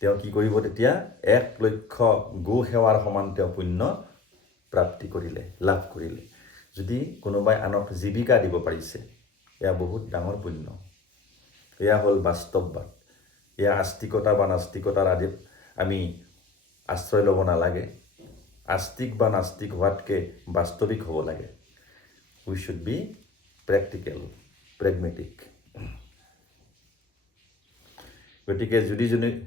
তেওঁ কি কৰিব তেতিয়া 1 লক্ষ গো সেৱাৰ সমান তেওঁ পুণ্য প্ৰাপ্তি কৰিলে লাভ কৰিলে যদি কোনোবাই আনক জীৱিকা দিব পাৰিছে এয়া বহুত ডাঙৰ পুণ্য এয়া হ'ল বাস্তৱবাদ এয়া আস্তিকতা বা নাস্তিকতাৰ আদিত আমি আশ্ৰয় ল'ব নালাগে আস্তিক বা নাস্তিক হোৱাতকৈ বাস্তৱিক হ'ব লাগে উই শুড বি প্ৰেক্টিকেল প্ৰেগমেটিক গতিকে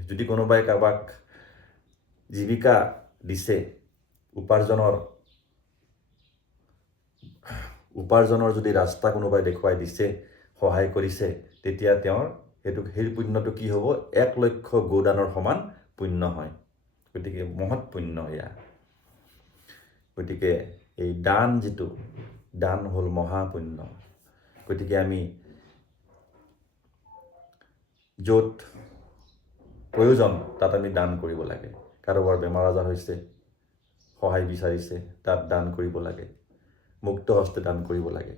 যদি কোনোবাই কাৰোবাক জীৱিকা দিছে উপাৰ্জনৰ যদি ৰাস্তা কোনোবাই দেখুৱাই দিছে সহায় কৰিছে তেতিয়া তেওঁৰ সেই পুণ্যটো কি হ'ব 1 লক্ষ গোদানৰ সমান পুণ্য হয় গতিকে মহৎ পুণ্য এয়া গতিকে এই দান হ'ল মহাপুণ্য গতিকে আমি য'ত প্ৰয়োজন তাত আমি দান কৰিব লাগে কাৰোবাৰ বেমাৰ আজাৰ হৈছে সহায় বিচাৰিছে তাত দান কৰিব লাগে মুক্ত হস্তে দান কৰিব লাগে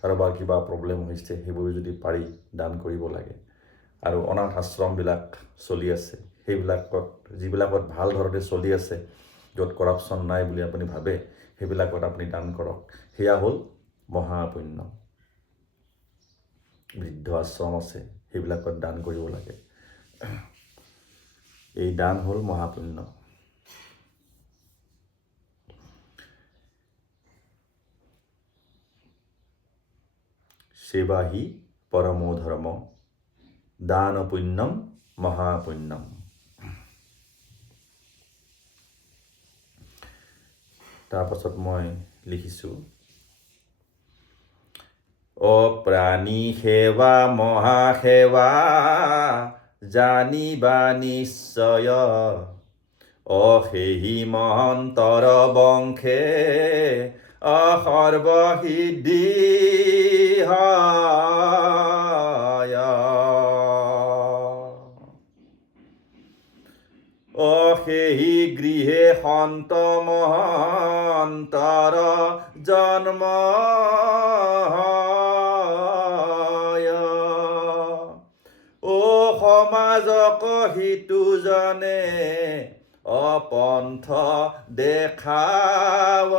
কাৰোবাৰ কিবা প্ৰব্লেম হৈছে সেইবোৰ যদি পাৰি দান কৰিব লাগে আৰু অনাথ আশ্ৰমবিলাক চলি আছে যিবিলাকত ভাল ধৰণে চলি আছে য'ত কৰাপশ্যন নাই বুলি আপুনি ভাবে সেইবিলাকত আপুনি দান কৰক সেয়া হ'ল মহাপুণ্য বৃদ্ধ আশ্ৰম আছে সেইবিলাকত দান কৰিব লাগে এই দান হ'ল মহাপুণ্য সেৱা হি পৰমো ধৰ্ম দান পুণ্যম মহাপুণ্যম তাৰপাছত মই লিখিছোঁ প্ৰাণী সেৱা মহাসেৱা জানিবা নিশ্চয় সেহি মহন্তৰ বংশে সৰ্বসিদ্ধি হয় সেহি গৃহে সন্ত মহন্তৰ জন্ম সমাজক হিতু জনে অপন্থ দেখাব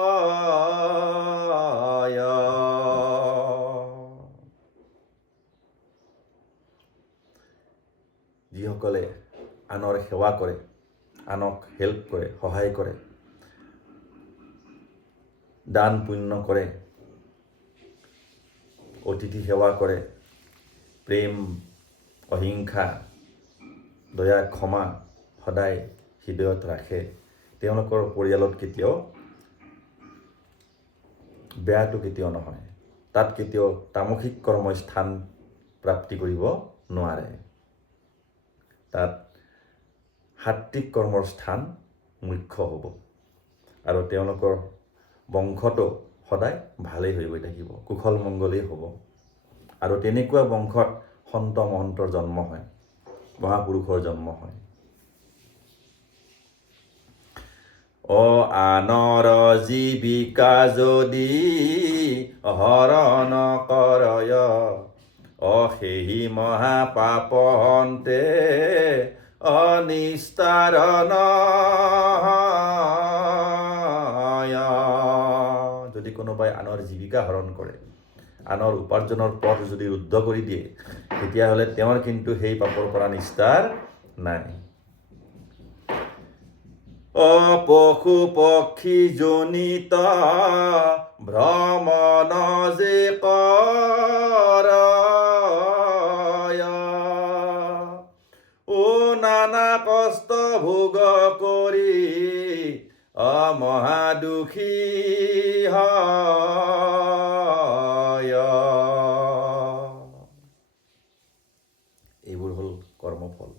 যিসকলে আনৰ সেৱা কৰে আনক হেল্প কৰে সহায় কৰে দান পুণ্য কৰে অতিথি সেৱা কৰে প্ৰেম অহিংসা দয়া ক্ষমা সদায় হৃদয়ত ৰাখে তেওঁলোকৰ পৰিয়ালত কেতিয়াও বেয়াটো কেতিয়াও নহয় তাত কেতিয়াও তামসিক কৰ্মই স্থান প্ৰাপ্তি কৰিব নোৱাৰে তাত সাত্বিক কৰ্মৰ স্থান মুখ্য হ'ব আৰু তেওঁলোকৰ বংশটো সদায় ভালেই হৈ গৈ থাকিব কুশল মংগলেই হ'ব আৰু তেনেকুৱা বংশত সন্ত মহন্তৰ জন্ম হয় মহাপুৰুষৰ জন্ম হয় আনৰ জীৱিকা যদি হৰণ কৰয় সেহি মহাপাপ হন্তে অনিস্তাৰণ যদি কোনোবাই আনৰ জীৱিকা হৰণ কৰে আনৰ উপাৰ্জনৰ পথ যদি ৰুদ্ধ কৰি দিয়ে তেতিয়াহ'লে তেওঁৰ কিন্তু সেই পাপৰ পৰা নিস্তাৰ নাই পশু পক্ষী জনিত ভ্ৰমণ যে কৰয় নানা কষ্ট ভোগ কৰি মহাদুখী হয় এইবোৰ হ'ল কৰ্মফল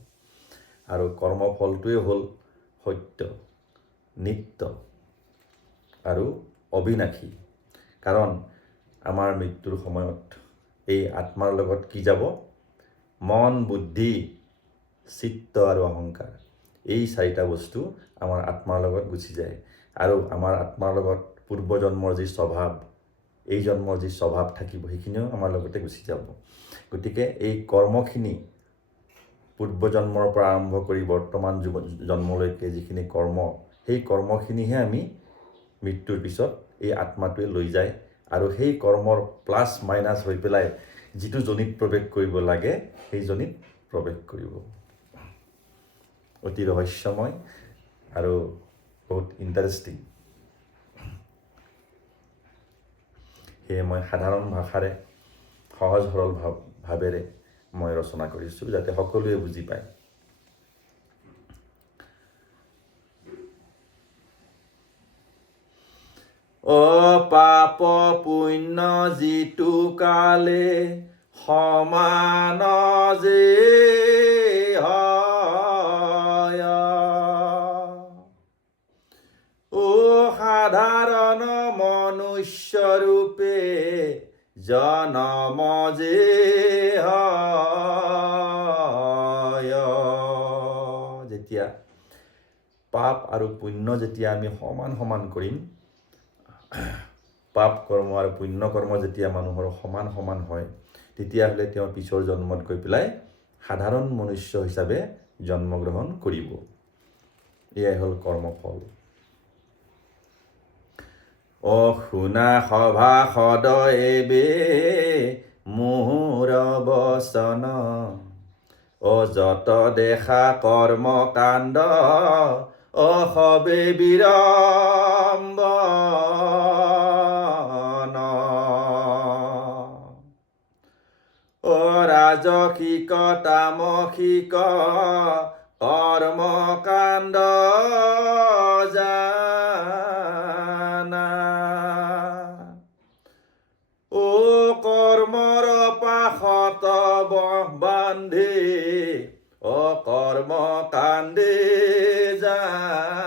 আৰু কৰ্মফলটোৱে হ'ল সত্য নিত্য আৰু অবিনাশী কাৰণ আমাৰ মৃত্যুৰ সময়ত এই আত্মাৰ লগত কি যাব? মন, বুদ্ধি, চিত্ত আৰু অহংকাৰ। এই 4টা বস্তু আমাৰ আত্মাৰ লগত গুচি যায়। আৰু আমাৰ আত্মাৰ লগত পূৰ্বজন্মৰ যি স্বভাৱ, এই জন্মৰ যি স্বভাৱ থাকিব, সেইখিনিও আমাৰ লগতে গুচি যাব। গতিকে এই কৰ্মখিনি পূৰ্বজন্মৰ পৰা আৰম্ভ কৰি বৰ্তমান জন্মলৈকে যিখিনি কৰ্ম, সেই কৰ্মখিনিহে আমি মৃত্যুৰ পিছত এই আত্মাটোৱে লৈ যায়। আৰু সেই কৰ্মৰ প্লাছ মাইনাছ হৈ পেলাই যিটো জনিত প্ৰৱেশ কৰিব লাগে, সেই জনিত প্ৰৱেশ কৰিব। অতি ৰহস্যময় আৰু বহুত ইণ্টাৰেষ্টিং। সেয়ে মই সাধাৰণ ভাষাৰে, সহজ সৰল ভাৱেৰে মই ৰচনা কৰিছোঁ, যাতে সকলোৱে বুজি পায়। পাপ পুণ্য যিটো কালে সমান যে হয়, সাধাৰণ মনুষ্য ৰূপে জনম যে হয়। যেতিয়া পাপ আৰু পুণ্য যেতিয়া আমি সমান সমান কৰিম, পাপ কৰ্ম আৰু পুণ্য কৰ্ম যেতিয়া মানুহৰ সমান সমান হয়, তেতিয়াহ'লে তেওঁ পিছৰ জন্মত গৈ পেলাই সাধাৰণ মনুষ্য হিচাপে জন্মগ্ৰহণ কৰিব। এয়াই হ'ল কৰ্মফল। শুনা সভাসদ এবে মোৰ বচন, যত দেখা কৰ্ম কাণ্ড সবে বিড়ম্বন। ৰাজসিক তামসিক কৰ্ম কাণ্ড জানা, কৰ্মৰ পাশত বান্ধি কৰ্ম কাণ্ডে জানা।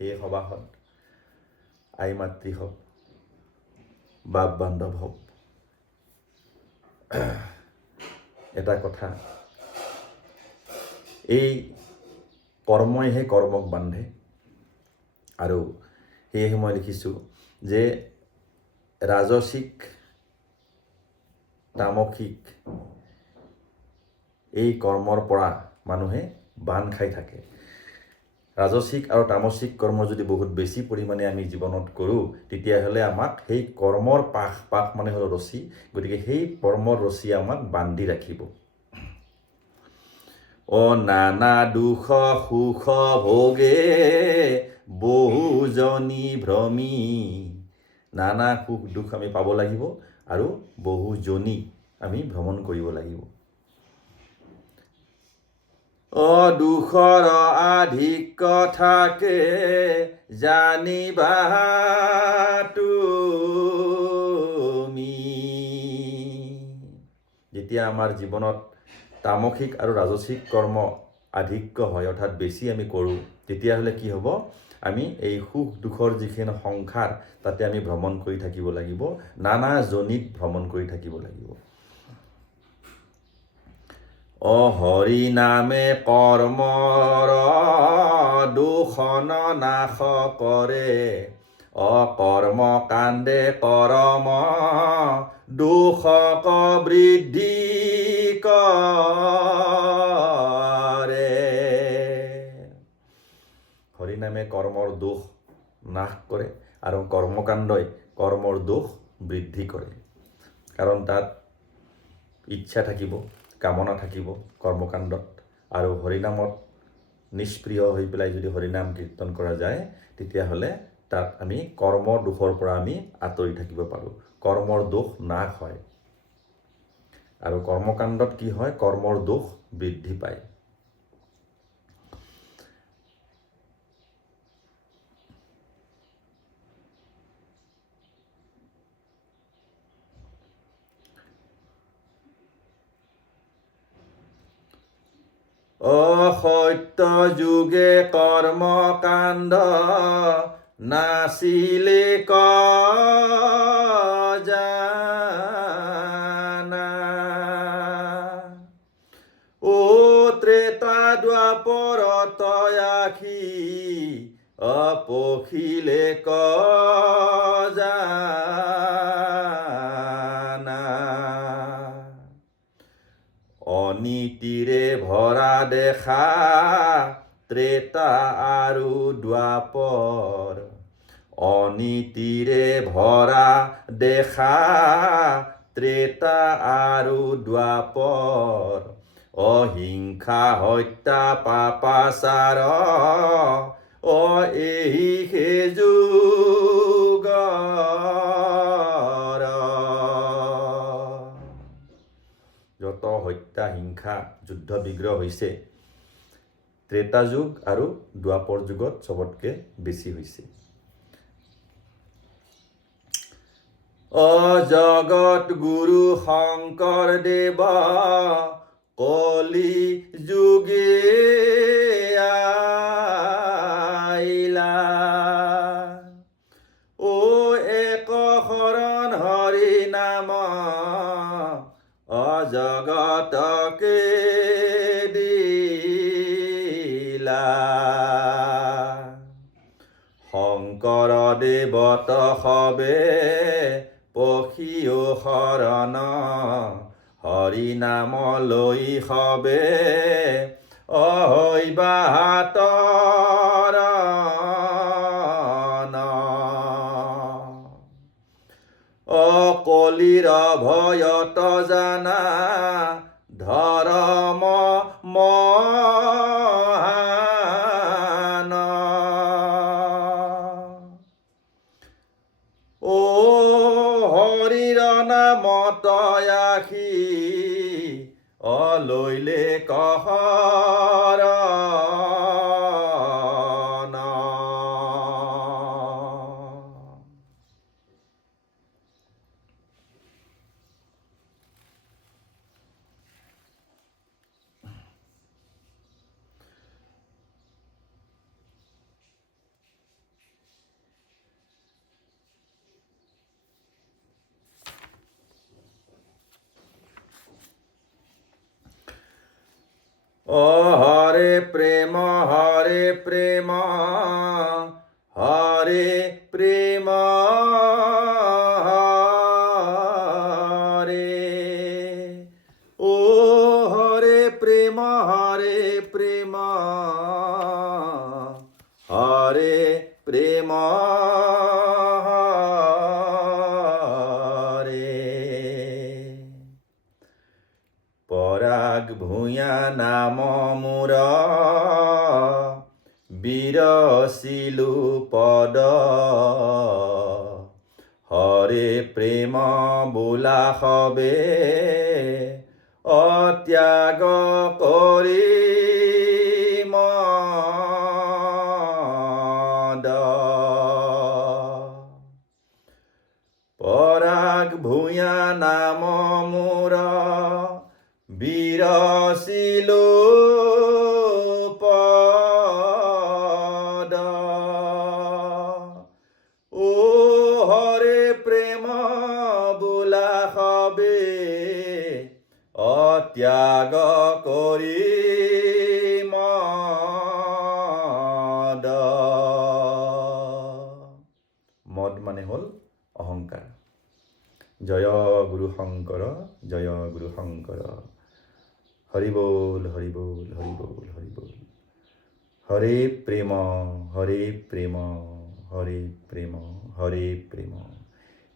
হে সভাসদ, আই মাতৃ হওক, বাপ বান্ধৱ হওক, এটা কথা, এই কৰ্মইহে কৰ্মক বান্ধে। আৰু সেয়েহে মই লিখিছোঁ যে ৰাজসিক তামসিক এই কৰ্মৰ পৰা মানুহে বান্ধ খাই থাকে। ৰাজসিক আৰু তামসিক কৰ্ম যদি বহুত বেছি পৰিমাণে আমি জীৱনত কৰোঁ, তেতিয়াহ'লে আমাক সেই কৰ্মৰ পাশ মানে হ'ল ৰছী, গতিকে সেই কৰ্মৰ ৰছী আমাক বান্ধি ৰাখিব। নানা দুখ সুখ ভোগে বহুজনী ভ্ৰমী, নানা সুখ দুখ আমি পাব লাগিব আৰু বহুজনী আমি ভ্ৰমণ কৰিব লাগিব। দুখৰ আধিক্য থাকে জানিবা তুমি। যেতিয়া আমাৰ জীৱনত তামসিক আৰু ৰাজসিক কৰ্ম আধিক্য হয়, অৰ্থাৎ বেছি আমি কৰোঁ, তেতিয়াহ'লে কি হ'ব? আমি এই সুখ দুখৰ যিখিনি সংসাৰ, তাতে আমি ভ্ৰমণ কৰি থাকিব লাগিব, নানা জনিত ভ্ৰমণ কৰি থাকিব লাগিব। হৰি নামে কৰ্মৰ দূষণ নাশ কৰে, কৰ্ম কাণ্ডে কৰম দোষক বৃদ্ধি কৰে। হৰি নামে কৰ্মৰ দোষ নাশ কৰে আৰু কৰ্মকাণ্ডই কৰ্মৰ দোষ বৃদ্ধি কৰে। কাৰণ তাত ইচ্ছা থাকিব, কামনা থাকিব কৰ্মকাণ্ডত, আৰু হৰিনামত নিষ্প্ৰিয় হৈ পেলাই যদি হৰিনাম কীৰ্তন কৰা যায়, তেতিয়াহ'লে তাত আমি কৰ্মৰ দোষৰ পৰা আমি আঁতৰি থাকিব পাৰোঁ, কৰ্মৰ দোষ নাশ হয়। আৰু কৰ্মকাণ্ডত কি হয়? কৰ্মৰ দোষ বৃদ্ধি পায়। সত্য যুগে কৰ্ম কাণ্ড নাছিলে জানা। ও ত্ৰেতা দ্বাপৰ তয়াখি অপখিলে জানা। অনীতিৰে ভৰা দেখা ত্ৰেতা আৰু দ্বাপৰ। অনীতিৰে ভৰা দেখা ত্ৰেতা আৰু দ্বাপৰ। অহিংসা হত্যা পাপাচাৰ এই যুগৰ। যত হত্যা হিংসা যুদ্ধ বিগ্ৰহ হৈছে ত্ৰেতা যুগ আৰু দ্বাপৰ যুগত চবতকে বেছি হৈছে। জগত গুৰু শংকৰদেৱ কলি যুগে আইলা। ও এক শৰণ হৰি নাম অজগতকে দিলা। শংকৰ দেৱত সবে পখিও শৰণ হৰি নাম লৈ সবে অহৈবাতৰ। অকলিৰ ভয়ত জানা ধৰ্ম মহান। ও হৰিৰ নামত আখি অলৈলে কহৰণ। হৰে প্ৰেম হৰে প্ৰেম হৰে প্ৰেম হৰে। ও হৰে প্ৰেম হৰে প্ৰেম হৰে প্ৰেম হৰে। পৰাগ ভূঞা নাম মোৰ বিৰচিলু পদ। হৰে প্ৰেম বোলা সবে অত্যাগ কৰি মদ। পৰাগ ভূঞা নাম মোৰ বিৰচিলু পদ। ও হৰে প্ৰেম বোলা সবে অত্যাগ কৰি মদ। মদ মানে হ'ল অহংকাৰ। জয় গুৰু শংকৰ জয় গুৰু শংকৰ। হৰি বল হৰি বল হৰি বল হৰি বল। হৰে প্ৰেম হৰে প্ৰেম হৰে প্ৰেম হৰে প্ৰেম।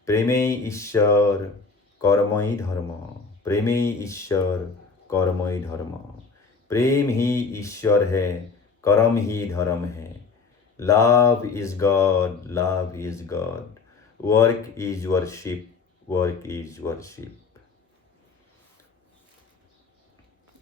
প্ৰেমেই ঈশ্বৰ কৰ্মই ধৰ্ম। প্ৰেমেই ঈশ্বৰ কৰ্মই ধৰ্ম। প্ৰেম হি ঈশ্বৰ হে कर्म ही धर्म है। Love is God, love is God. Work is worship, work is worship.